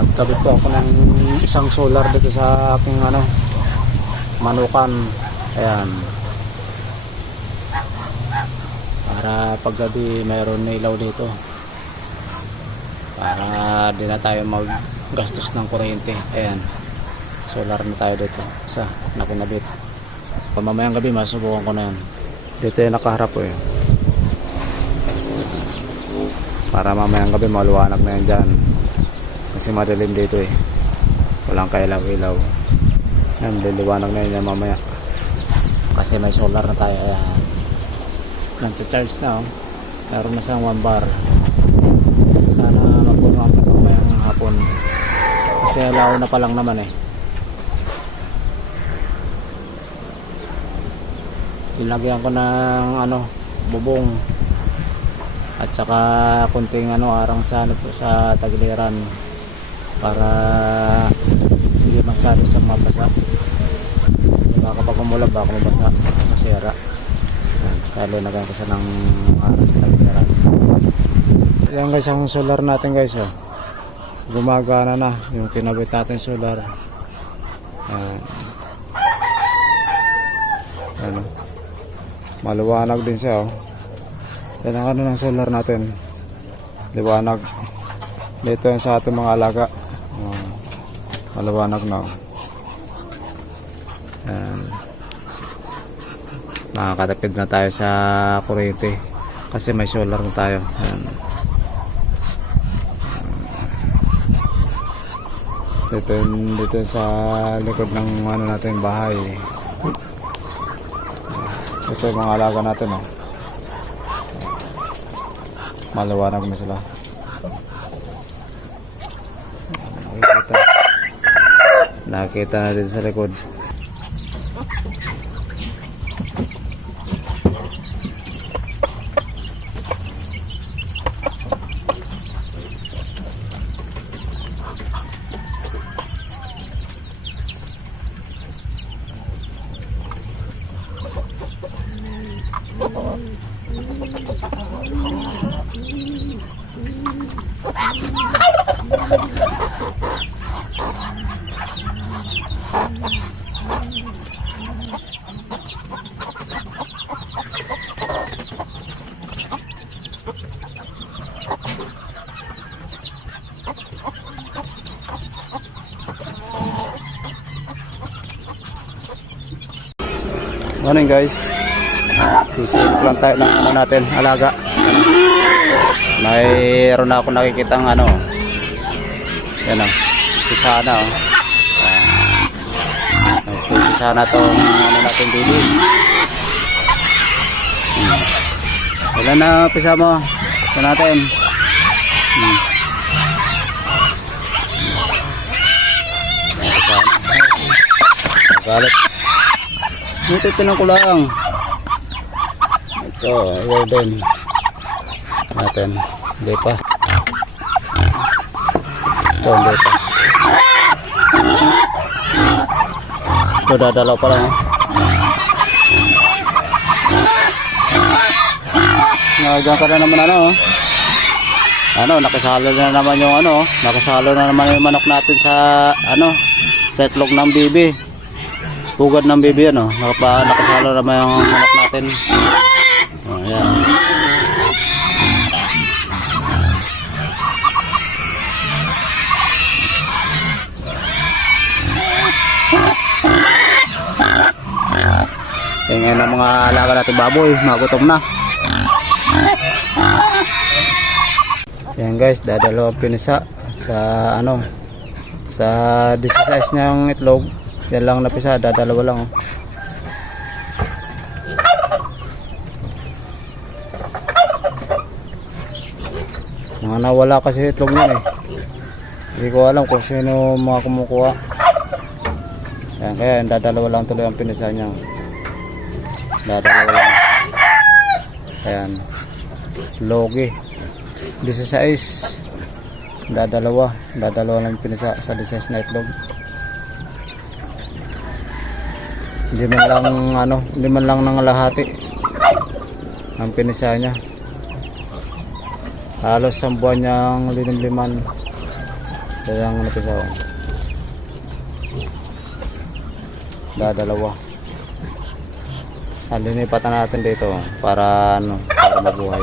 Nagkabit po ako ng isang solar dito sa aking manukan. Ayan. Para paggabi mayroon na ilaw dito. Para di na tayo maggastos ng kuryente. Ayan. Solar na tayo dito. Isa, nakinabit. Mamayang gabi masubukan ko na yan. Dito yung nakaharap po eh. Para mamayang gabi maluwanag na yan dyan. Kasi madilim dito eh. Walang kailaw-ilaw. Yan, liliwanag na yan mamaya. Kasi may solar na tayo. Ayan. Nag-charge na oh. Meron na siyang 1 bar. Sana mapuno ang mamayang hapon. Kasi alaw na pa lang naman eh. Ilagyan ko ng bubong at saka kunting arang sa sa tagiliran para hindi masyado sa mabasa. Baka kapag umulab baka mabasa, masira. Kaya linagyan ko siya ng arang sa tagiliran. Yan guys, ang solar natin guys oh. Gumagana na yung kinabit natin solar. Ano? Maluwanag din siya oh. Yan ang ng solar natin. Liwanag. Dito yan sa ating mga alaga. Maluwanag na oh. Yan. Nakakatipid na tayo sa kuryente kasi may solar na tayo. Yan. Dito sa likod ng natin bahay. Ito yung mga alaga natin oh. Maluwanag na sila. Nakikita na din sa likod. Morning guys. Sisip lang tayo ng natin, alaga. Mayroon na ako nakikitang yan o. Pisana o. Pisana tong natin dito. Wala na pisa mo. Ito natin. Galit. Ito tinang ko lang. Ito, ayun natin. Hindi pa. Ito, hindi pa. Ito, dadalaw pa lang. Nagagyan ka na naman nakasalo na naman yung nakasalo na naman yung manok natin sa sa itlog ng bibi. Pugad ng bibi nakasalo naman yung manok natin. Ayan. Yan ang mga alaga natin baboy, magutom na. Yan guys, dadalawang pinisa sa sa 16 niyang itlog. Yan lang napisa, dadalawa lang oh. Mga nawala kasi itlog niyan eh. Hindi ko alam kung sino mga kumukuha. Yan, kaya dadalawa lang tuloy ang pinisa niya. Dadalawa lang. Ayan. Logi 16. Dadalawa lang pinisa sa 16 na itlog. Hindi man lang nangalahati ang pinisa niya. Halos 1 buwan niyang linimliman. Kaya ang ano siya, oh. Dadalawa. Lilipatan natin dito para ano, para mabuhay.